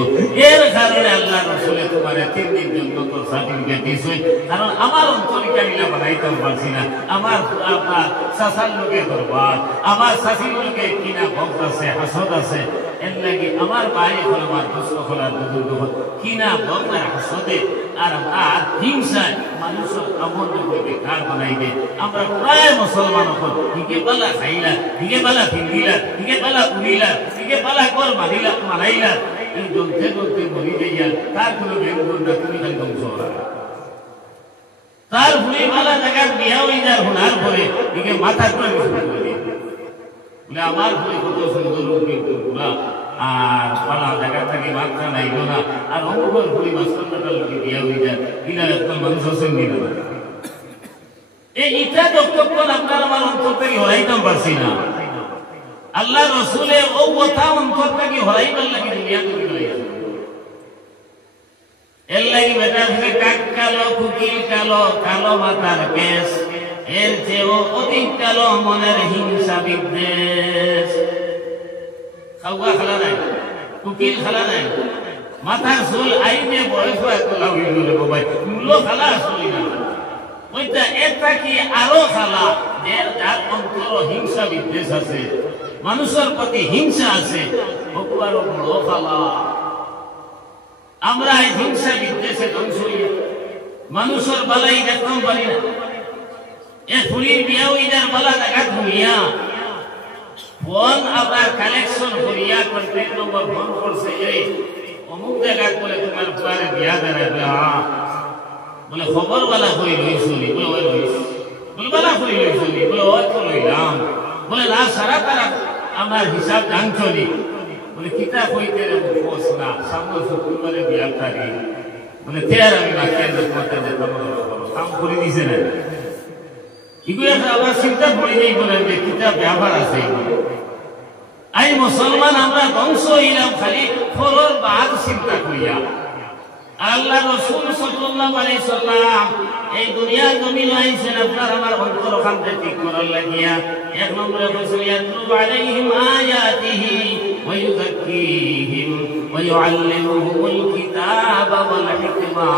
এর কারণে আল্লাহ রাসূল তোমার 3 দিন জন্য তো সার্টিফিকেট দিয়েছে কারণ আমার অন্তরিকা মিলা বানাইতে পারছি না আমার আপনার চাচার লোকে দরবার আমার চাচির লোকে কিনা ভক্ত আছে হাসদ আছে এর লাগি আমার ভাই হল আমার দুষ্ট হলার বুজুর্গ কিনা ভক্ত হাসদে আর আমার হিংসায় মানুষের আমল বেকার বানাই দে আমরা প্রায় মুসলমান হল দিকে পালা খাইলা দিকে পালা ফিন্দিলা দিকে পালা উড়িলা দিকে পালা কর মারাইলা এই জ্বলতে জ্বলতে মরি যাইয়া তার কোনো বেগুন না তুমি খালি ধ্বংস করা তার ভুলি মালা জায়গায় বিয়া হয়ে যার হোনার পরে দিকে মাথা করে বলে আমার ভুলি কত সুন্দর লোক আর পালা জায়গা থেকে মাথা নাইল না আর অঙ্গর ভুলি মাস্টারটা লোকে বিয়া হয়ে যায় কিনা একদম মানুষ আছেন কিনা এই ইটা বক্তব্য আপনার আমার অন্তর থেকে হরাইতাম পারছি না আল্লাহ রসুলের ও কথা অন্তর থেকে হরাইবার লাগে দুনিয়া তৈরি এর লাগি বেটা কাক কালো কুকিল কালো কালো মাথার কেস এর চেয়েও অধিক কালো মনের হিংসা বিদ্বেষ খাওয়া খেলা নাই কুকিল খেলা নাই মাথার চুল আইনে বয়স মূল্য খেলা চলি না ওইটা এটা কি আরো খেলা যার অন্তর হিংসা বিদ্বেষ আছে মানুষের প্রতি হিংসা আছে আরো বড় খেলা আমরা এই হিংসা বিদ্বেষে ধ্বংস হইয়া মানুষের বালাই দেখতাম পারি না এ ফুলির বিয়া ওইটার বালা দেখা ঘুমিয়া ফোন আবার কালেকশন করিয়া কন্ট্যাক্ট নম্বর ফোন করছে এই অমুক জায়গা বলে তোমার পুয়ারে বিয়া দাঁড়াবে বলে খবর বালা হই লইছনি বলে ওই লইছ বলে বালা হই লইছনি বলে ওই তো লইলাম বলে না সারা তারা আমার হিসাব জানছনি বলে কিতাব হইতে বস না সামনে শুক্রবারে বিয়ার তারিখ বলে তেয়ার আমি বাকিয়ার করতে যেতাম কাম করে দিছে না এগুলো আবার চিন্তা পড়ে যাই বলেন যে কিতাব ব্যাপার আছে আই মুসলমান আমরা ধ্বংস হইলাম খালি ফরর বাদ চিন্তা করিয়া আল্লাহ রাসূল সাল্লাল্লাহু আলাইহি সাল্লাম এই দুনিয়ার জমিন আইছেন আপনার আমার অন্তর কান্তে ঠিক করার লাগিয়া এক নম্বরে বলেছেন ইয়াতলু আলাইহিম আয়াতিহি ওয়া ইউযাক্কিহিম ওয়া ইউআল্লিমুহুমুল কিতাবা ওয়াল হিকমা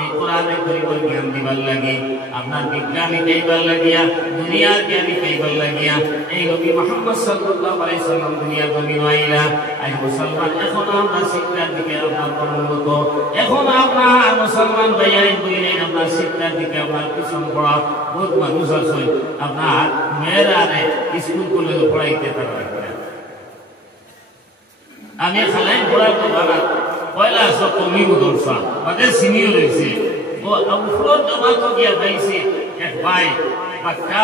এই কোরআনে কারীমের জ্ঞান দিবার লাগি আপনার বিজ্ঞানী কইবার লাগিয়া দুনিয়ার জ্ঞানী কইবার লাগিয়া এই নবী মুহাম্মদ সাল্লাল্লাহু আলাইহি সাল্লাম দুনিয়ার জমিন আইলা আই মুসলমান এখন আমরা শিক্ষার দিকে আমরা উন্নত এখন আমরা মুসলমান ভাইয়াই বইলেন আমরা শিক্ষার দিকে আমার পিছন পড়া বহুত মানুষ আছে আপনার মেয়েরা স্কুল কলেজে পড়াইতে পারে আমি খালাই পড়ার তো ভাড়া পয়লা সব কমি বদলসা ওদের সিনিয়র হয়েছে ও উপর জমা তো গিয়া পাইছে এক ভাই বাচ্চা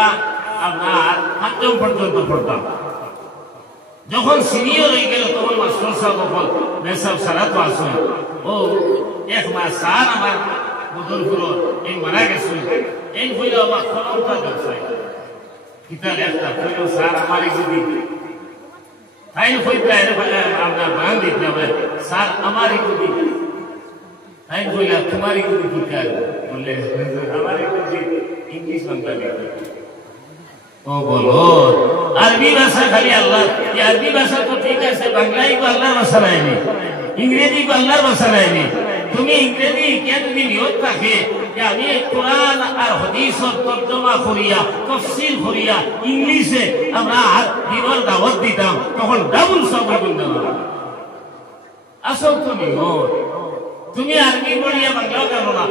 আপনার 5ম পর্যন্ত পড়তাম। যখন সিনিয়র হয়ে গেল তখন মাস্টার সাহেব বল মেসাব সারা তো আসুন ও এক মাস স্যার আমার বদলপুর এই মারা গেছে এই বইলে আমার কলমটা ব্যবসায় কিতাব একটা বইল স্যার আমার যদি তাই বইতে আপনার বান দিতে হবে স্যার আমার যদি তাই বইলা তোমার যদি কিতাব বললে আমার যদি ইংলিশ বাংলা লিখতে ও বলো আরবি ভাষা খালি আল্লাহ আরবি ভাষা তো ঠিক আছে বাংলাই তো আল্লাহর ভাষা নাইনি ইংরেজি তো আল্লাহর ভাষা নাইনি তুমি ইংরেজি কেন যদি নিয়ত থাকে যে আমি কোরআন আর হাদিসের তর্জমা করিয়া তাফসীর করিয়া ইংলিশে আমরা দিবার দাওয়াত দিতাম তখন ডাবল সওয়াব দিতাম আসল তো নিয়ত তুমি আরবি পড়িয়া বাংলাও জানো না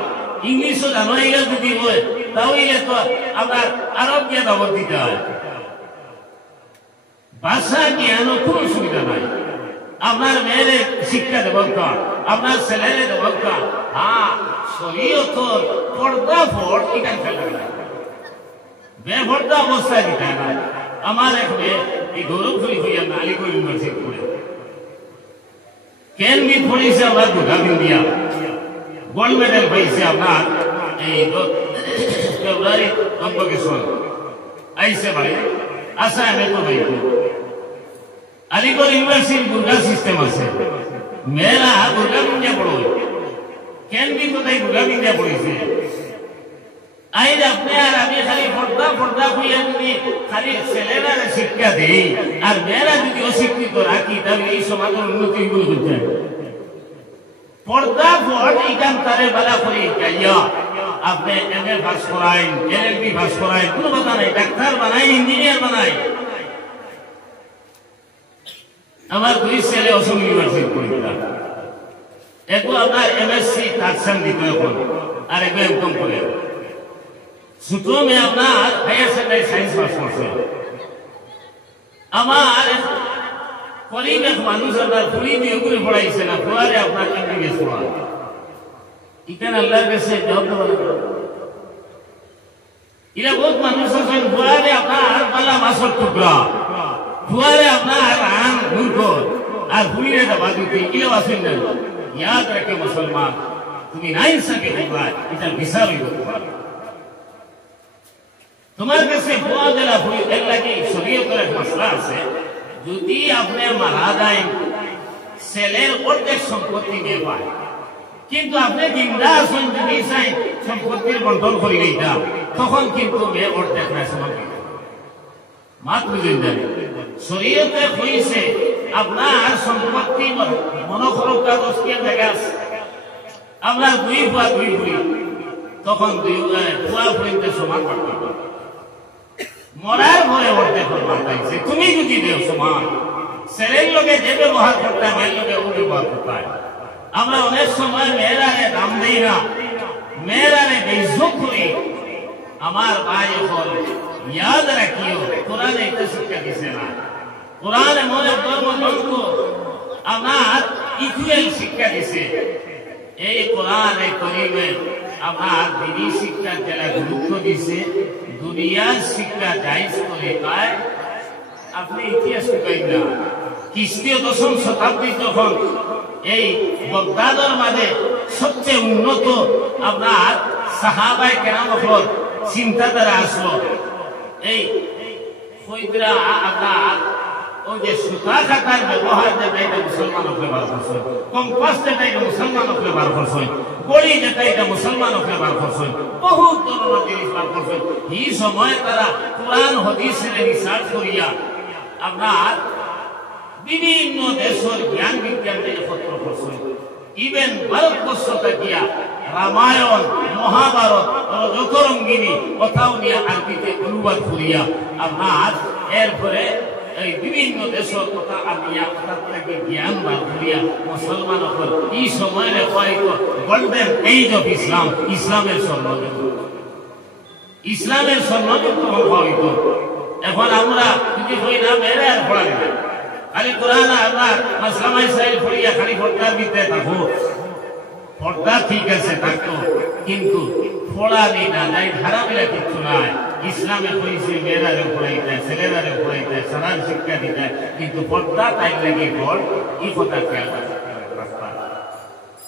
ইংলিশও জানো এগুলো যদি হয় তাহলে তো আপনার আরব দিয়ে দাওয়াত দিতে হয় ভাষা জ্ঞানও কোনো সুবিধা নাই আপনার মেয়েরে শিক্ষা দেব আপনার ছেলেরে দেব হ্যাঁ শরীয়তর পর্দা ফোট এখান খেলা বেপর্দা অবস্থায় দিতে না আমার এক মেয়ে এই গৌরবপুরি হইয়া আলিগড় ইউনিভার্সিটি পড়ে কেন বি পড়েছে আমার দুর্গা ইন্ডিয়া গোল্ড মেডেল পাইছে আপনার এই ফেব্রুয়ারি কম্পিটিশন আইসে ভাই আশা আমি তো ভাই আলিগড় ইউনিভার্সিটি দুর্গা সিস্টেম আছে মেয়েরা দুর্গা ইন্ডিয়া পড়ো কেন বি তো তাই দুর্গা ইন্ডিয়া পড়েছে আইন আপনি আর আমি খালি পর্দা হইয়া যদি খালি ছেলেরা শিক্ষা দেই আর মেয়েরা যদি অশিক্ষিত রাখি তাহলে এই সমাজের উন্নতি গুলো করতে হবে পর্দা পড় এইখান তারে বালা করি গাইয়া আপনি এমএ পাস করাইন এলএলবি পাস করাইন কোনো কথা নাই ডাক্তার বানাই ইঞ্জিনিয়ার বানাই আমার 2 ছেলে অসম ইউনিভার্সিটি পড়িলা একটু আপনার এমএসসি থার্ড দিতে এখন আর একটু এমকম করে ছোট মেয়ে আপনার হায়ার সেকেন্ডারি সায়েন্স পাস করছে আমার পরিবেশ মানুষ আপনার পুরী দিয়ে উপরে পড়াইছে না পড়ারে আপনার এমবিবিএস পড়া এখানে আল্লাহর কাছে জবাব দেওয়া এরা বহুত মানুষ আছেন পড়ারে আপনার পাল্লা মাছের টুকরা পড়ারে আপনার রান মূর্খ আর পুরীরে দাবা দিতে এও আসেন না ইয়াদ রাখে মুসলমান তুমি নাই সাকে দেখবা এটা বিচার হইব তোমার কাছে পোয়া দেলা ভুল এর লাগে শরীয়তের এক মাসলা আছে যদি আপনি মারা যায় ছেলের অর্ধেক সম্পত্তি নিয়ে পায় কিন্তু আপনি জিন্দা আছেন যদি চাই সম্পত্তির বন্টন করে দিতাম তখন কিন্তু মেয়ে অর্ধেক না সমাপ্তি মাত্র জিন্দা শরীয়তে হইছে আপনার সম্পত্তি মনোখরকা দশটিয়া জায়গা আছে আপনার 2 পা 2 বুড়ি তখন 2 পুয়া পর্যন্ত সমান করতে হবে মরার ভয়ে অর্ধেক পাইছে তুমি যদি দেও সমান ছেলের লোকে যে ব্যবহার করতে মেয়ের লোকে ও ব্যবহার করতে আমরা অনেক সময় মেয়েরারে দাম দেই না মেয়েরারে বেইজ্জত করি আমার ভাই এখন ইয়াদ রাখিও কোরআনে এটা শিক্ষা দিছে না কোরআনে মনে ধর্মগ্রন্থ আমার ইকুয়াল শিক্ষা দিছে এই কোরআনে করিমে আমার দিনী শিক্ষা যারা গুরুত্ব দিছে দুনিয়ার শিক্ষা জায়েজ করে পায় আপনি ইতিহাস শুকাই না খ্রিস্টীয় 10ম শতাব্দী তখন এই বগদাদের মাঝে সবচেয়ে উন্নত আপনার সাহাবায়ে কেরাম চিন্তাধারা আসলো এই কইরা আপনার ওই যে সুতা কাটার ব্যবহার যেটা এটা মুসলমানও ব্যবহার করছে কম্পাস যেটা এটা মুসলমানও ব্যবহার করছে গড়ি যেটা এটা মুসলমানও ব্যবহার করছে বহুত ধরনের জিনিস ব্যবহার করছে এই সময় তারা কোরআন হাদিসের রিসার্চ করিয়া আপনার বিভিন্ন দেশের জ্ঞান বিজ্ঞান একত্র করছে ইভেন ভারতবর্ষ থাকিয়া রামায়ণ মহাভারত রজতরঙ্গিনী কথাও নিয়ে আরবিতে অনুবাদ করিয়া আপনার এরপরে এই বিভিন্ন দেশের কথা আনিয়া কথার থেকে জ্ঞান বার করিয়া মুসলমান এই সময়ের হয়তো গোল্ডেন এইজ অফ ইসলাম ইসলামের স্বর্ণযুগ ইসলামের স্বর্ণযুগ তখন হয়তো এখন আমরা যদি হই না মেরে আর পড়াই না খালি কোরআন আপনার মাসলামাই সাইল পড়িয়া খালি পর্দার ভিতরে থাকো পর্দা ঠিক আছে থাকতো কিন্তু পড়া নেই না নাই ধারা মিলা কিচ্ছু নাই ইসলামে কইছে মেয়েরারে পড়াইতে ছেলেরারে পড়াইতে সারার শিক্ষা দিতে কিন্তু পর্দা তাই লাগে পড় এই কথা খেয়াল রাখবা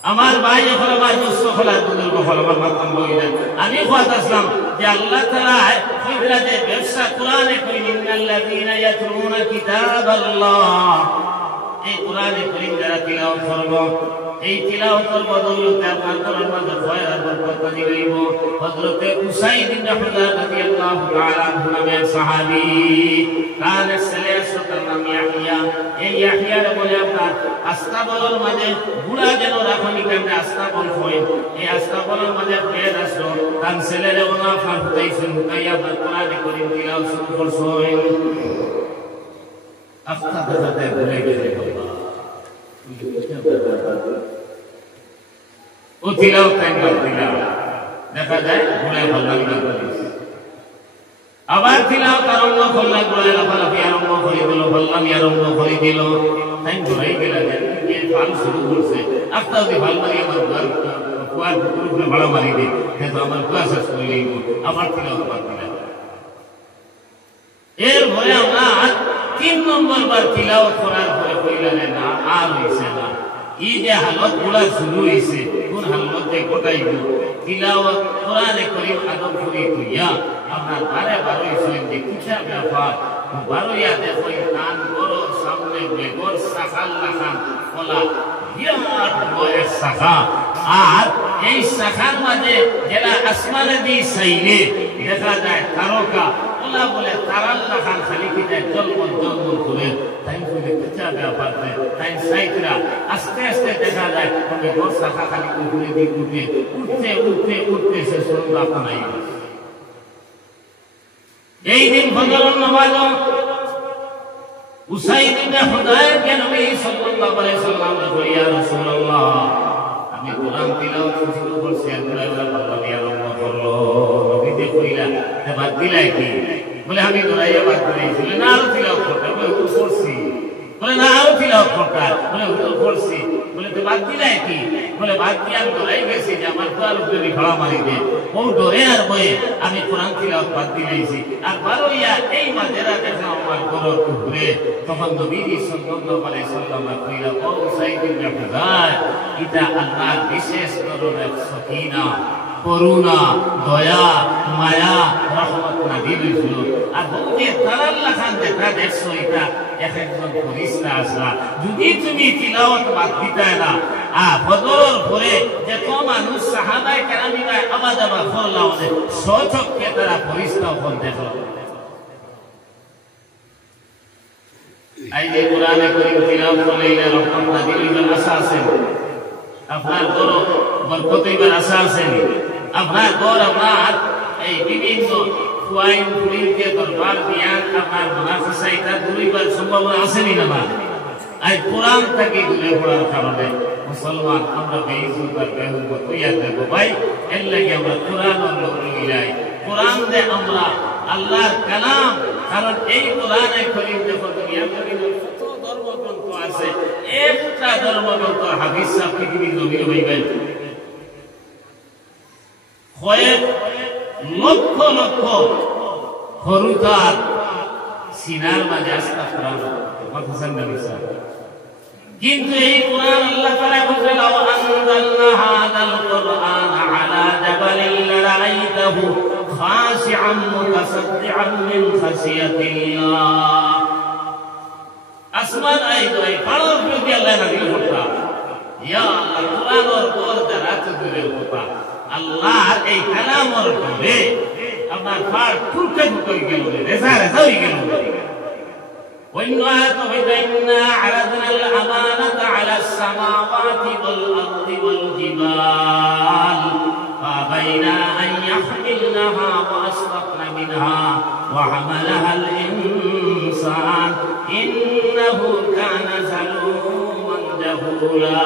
আমার ভাই এখন আমার দুঃস্থ খোলা বুজুর্গ ফলবার মাধ্যম বললেন আমি কথা আসলাম যে আল্লাহ তাআলা কইরা যে ব্যবসা কোরআনে কইলেন ইন্নাল্লাযীনা ইয়াতলুনা কিতাবাল্লাহ এই কোরআনে কারীম যারা তিলাওয়াত করবে এই তিলাওয়াতের বদৌলতে আপনার কোরআন মাঝে খয়র আর বরকত দিবেইব হযরতে উসাইদ ইবনে হুযায়ফা রাদিয়াল্লাহু তাআলা আনহু নামের সাহাবী কানের ছেলে তার নাম ইয়াহইয়া এই ইয়াহইয়ার বলে আপনার আস্তাবলের মাঝে বুড়া যেন রাখনি কেমনে আস্তাবল হয় এই আস্তাবলের মাঝে বেদ আসলো তার ছেলেরে ওনা ফারতাইছেন হুকাইয়া কোরআনে কারীম তিলাওয়াত শুরু করছেন আস্তাবলতে ভুলে গেছে ও তিলাওয়াত দেখা যায় ভুলে ভালো আবার তিলাওয়াত আরম্ভ করলে গোড়ায় লাফালাফি আরম্ভ করে দিল ভাল্লামি আরম্ভ করে দিল তাই ঘুরাই গেল যে ফাল শুরু করছে আস্তে আস্তে ভাল মারি আমার কুয়ার উপরে ভাড়া মারি দিই কিন্তু আমার কুয়া শেষ করে আবার তিলাওয়াত বাদ দিলাম এর ভয়ে আমরা 3 নম্বর বার তিলাওয়াত করার পরে কইলেন না আর হইছে না এই যে হালত গুলা শুরু হইছে কোন হালতে কোটাইব তিলাওয়াত কোরআনে কারীম আদব করে কইয়া আপনার বারে বারে হইছেন যে কিসা ব্যাপার বারোয়া দেখো কান বড় সামনে বেগর সাখাল লাখান ফলা বিরাট বড় শাখা আর এই শাখার মাঝে যারা আসমানে দি সাইলে দেখা যায় তারকা ওলা বলে তারাল লাখান খালি কি যায় জলমল করে তাই বলে কিসা ব্যাপার তাই সাইতরা আস্তে আস্তে দেখা যায় বেগর শাখা খালি উপরে দি উঠতে সে সুন্দর আপনাই এই দিন ফজরের নামাজ উসাইদ ইবনে হুযায়ফা কে নবী সাল্লাল্লাহু আলাইহি সাল্লাম বলে ইয়া রাসূলুল্লাহ আমি কোরআন তিলাওয়াত শুরু করছি আর আল্লাহ আরম্ভ করলো নবী যে কইলা তে বাদ দিলাই কি বলে আমি দরাইয়া বাদ দিয়েছি না আরো তিলাওয়াত করতে বলে করছি বলে না আরো তিলাওয়াত করতে বলে করছি বলে তে বাদ দিলাই কি বলে বাদ দিয়ে আমি দরাই গেছি যে আমার কোরআন উপরে ভাড়া মারি দে ও ডরে আর বয়ে আমি কোরআন তিলাওয়াত বাদ দিয়েছি আর বারোয়া এই মাঝেরা দেখা আমার গরর উপরে তখন নবী সাল্লাল্লাহু আলাইহি সাল্লাম কইলা ও উসাইদ ইবনে হুযায়ফা এটা আল্লাহর বিশেষ ধরনের সকিনা করুণা দয়া মায়া রহমত নাযিল হইছিল আর বলতে তারাল্লাহ খান দেখা দেখছো এটা একজন ফেরেশতা আসলা যদি তুমি তিলাওয়াত বাদ দিতে না ফজর পরে যে তো মানুষ সাহাবায়ে কেরামরা আওয়াজ আওয়াজ করলাম সচক্ষে তারা ফেরেশতা ওপর দেখলো এই যে কোরআনে কারীম তিলাওয়াত করলে রহমত নাযিল হইবার আশা আছে আপনার বড় বরকত হইবার আশা আছে আপনার গড় আপনার এই বিভিন্ন ফুয়াইন ফুরিনকে দরবার বিয়ান আপনার মুনাফিসা এটা দূরিবার সম্ভাবনা আসেনি না আজ কোরআন থেকে দূরে পড়ার কারণে মুসলমান আমরা বেইজ্জত আর বেহুমত হইয়া দেব ভাই এর লাগে আমরা কোরআন অনুযায়ী কোরআন দে আমরা আল্লাহর কালাম কারণ এই কোরআনে কারীম যখন দুনিয়া কারীমের কত ধর্মগ্রন্থ আছে একটা ধর্মগ্রন্থ হাদিস সাহেব পৃথিবীর নবীর হইবেন কয়েক লক্ষ লক্ষ হরুতার সিনার মাঝে আস্থা কোরআন মাথাসান নবী সাহেব কিন্তু এই কোরআন আল্লাহ তাআলা বলেন লাউ আনজালনা হাযাল কুরআন আলা জাবালিন লারাইতাহু খাশিআন মুতাসাদ্দিআন মিন খাশিয়াতিল্লাহ আসমান আই দই পাড়র প্রতি আল্লাহ নাযিল করতা ইয়া আল্লাহ কোরআনের পর যারা চুদের কথা আল্লাহর এই কালামের পরে আপনার পাড় টুকে টুকে গেল রেজা হয়ে গেল وإنا عرضنا الأمانة على السماوات والأرض والجبال فأبينا أن يحملنها وأشفقن منها وحملها الإنسان إنه كان ظلوما جهولا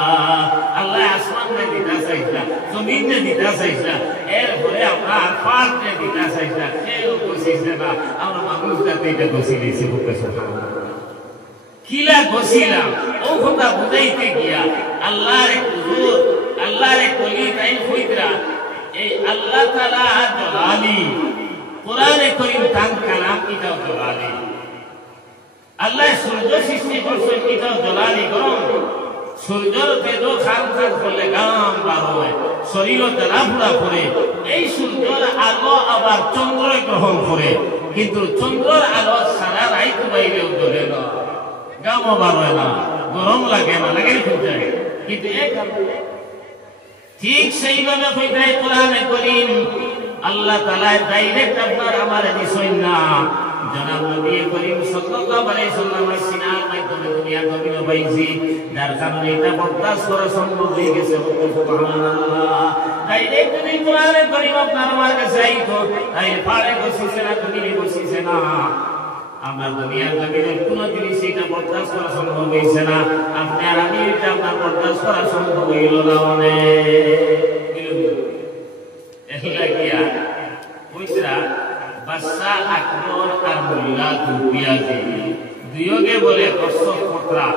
الله আসমান নে দিতা চাইছা জমিন নে দিতা চাইছা এরপরে আমরা পার্ট নে দিতা চাইছা কেউ বসিছে না আমরা মানুষ জাতি এটা বসিলেছি বুকে সুবহানাল্লাহ কিলা বসিলাম ও কথা বুঝাইতে গিয়া আল্লাহর হুজুর আল্লাহর কলি তাই কইতরা এই আল্লাহ তাআলা জলালি কোরআনে করিম তান কালাম এটাও জলালি আল্লাহ সূর্য সৃষ্টি করছেন এটাও জলালি গরম সূর্যর তেজো খান খান করলে গাম বার হয় শরীর জ্বালাফোড়া করে এই সূর্যের আলো আবার চন্দ্র গ্রহণ করে কিন্তু চন্দ্রের আলো সারা রাত বাইরেও জ্বলে না গামও বার হয় না গরম লাগে না লাগে যায় কিন্তু ঠিক সেইভাবে কইতাই কোরআনে করিম আল্লাহ তাআলা ডাইরেক্ট আপনার আমার দিছেন না জনাব নবী করিম সাল্লাল্লাহু আলাইহি ওয়াসাল্লামের সিনার মাধ্যমে দুনিয়া জমিনে পাইছি যার কারণে এটা বরদাস্ত করা সম্ভব হয়ে গেছে সুবহানাল্লাহ ডাইরেক্ট যদি কোরআনে করিম আপনার আমার কাছে আইতো তাই পারে বসিছে না তুমি বসিছে না আমরা দুনিয়ার জমিনে কোন জিনিস এটা বরদাস্ত করা সম্ভব হইছে না আপনি আর আমি এটা আপনার বরদাস্ত করা সম্ভব হইল না এলাকিয়া কইরা বাদশা আকবর আর মোল্লা দুপিয়াজি দুইয়োগে বলে দর্শক পত্রা